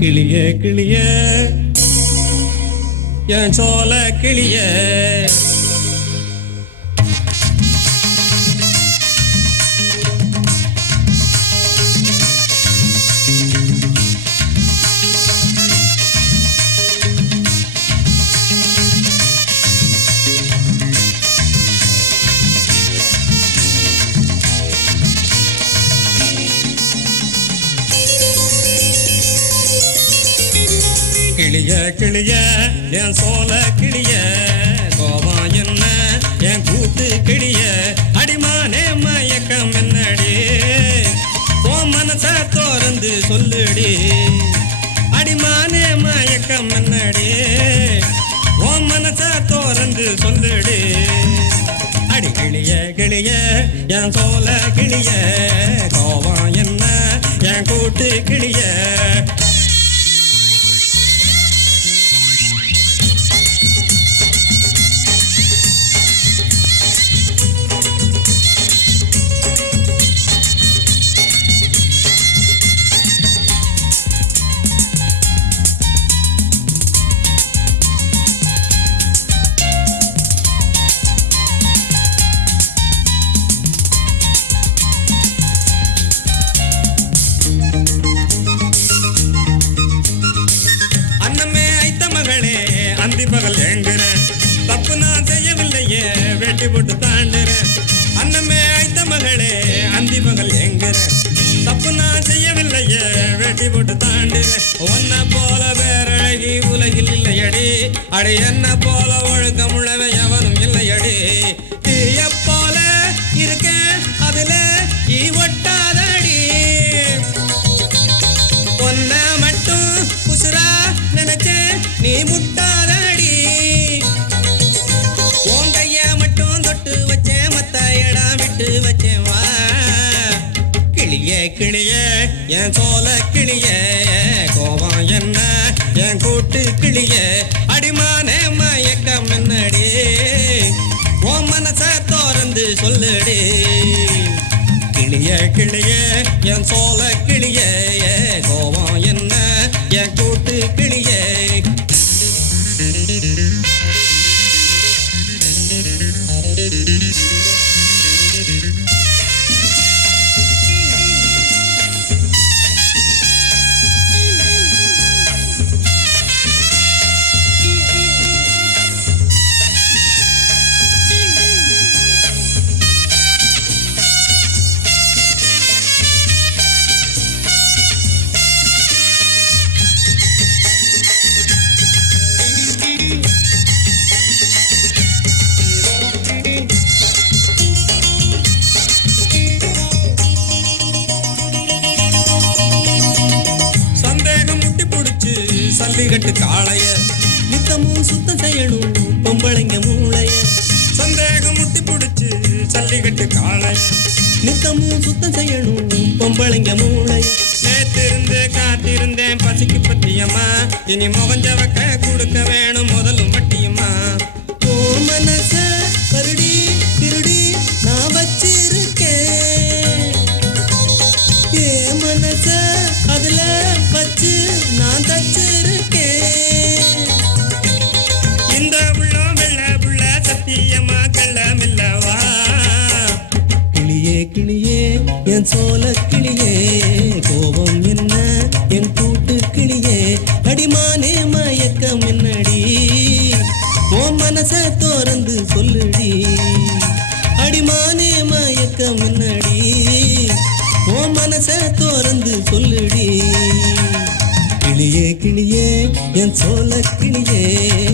கிளியே கிளியே என் சோல கிளியே கிளிய கிளிய என் சோல கிளிய கோபம் என்ன என் கூத்து கிளிய அடிமானே மயக்கம் என்னடி ஓ மனச தோறந்து சொல்லுடி அடிமானே மயக்கம் என்னடி ஓ மனச தோறந்து சொல்லுடி அடி கிளிய கிளிய என் சோல கிளிய கோபம் என்ன என் கூத்து கிளிய பகல் ஏங்குறேன் தப்பு நான் செய்யவில்லையே வெட்டி போட்டு தாண்டுறேன் அன்னமே ஐத்த மகளே அந்தி பகல் ஏங்குறேன் தப்பு நான் செய்யவில்லையே வெட்டி போட்டு தாண்டுறேன் ஒன்ன போல பேரழகி உலகில் இல்லையடி அடி என்ன போல ஒழுக்கம் உள்ளவன் எவனும் இல்லையடி தீய போல இருக்கேன் அதுல ஈ ஒட்டாதடி ஒன்ன மட்டும் குசுரா நினைச்சேன் நீ முட்டாத கிளியே என் சோல கிளியே கோபம் என்ன என் கூட்டு கிளியே அடிமானே மயக்கம் என்னடி ஓ மனச தோறந்து சொல்லுடி கிளியே கிளியே என் சோல கிளியே கோபம் என்ன என் கூட்டு கிளியே சல்லிகட்டு காளைய நித்தமும் சுத்தம் செய்யணும் பொம்பளைங்க மூளைய சந்தேகம் முட்டி பிடிச்சு சல்லிகட்டு காளைய நித்தமும் சுத்தம் செய்யணும் பொம்பளைங்க மூளைய நேத்திருந்தே காத்திருந்தேன் பசிக்கு பத்தியம்மா இனி முகஞ்சவக்க கொடுக்க வேணும் முதலும் வட்டியம்மா ஓ மனச கருடி திருடி நான் வச்சிருக்கேன் ஏ மனச அதுல வச்சு நான் தச்சு என் சோல கிளியே கோபம் என்ன என் கூட்டு கிளியே அடிமானே மயக்கம் என்னடி ஓ மனச தோறந்து சொல்லுடி அடிமானே மயக்கம் என்னடி ஓ மனச தோறந்து சொல்லுடி கிளியே கிளியே என் சோல கிளியே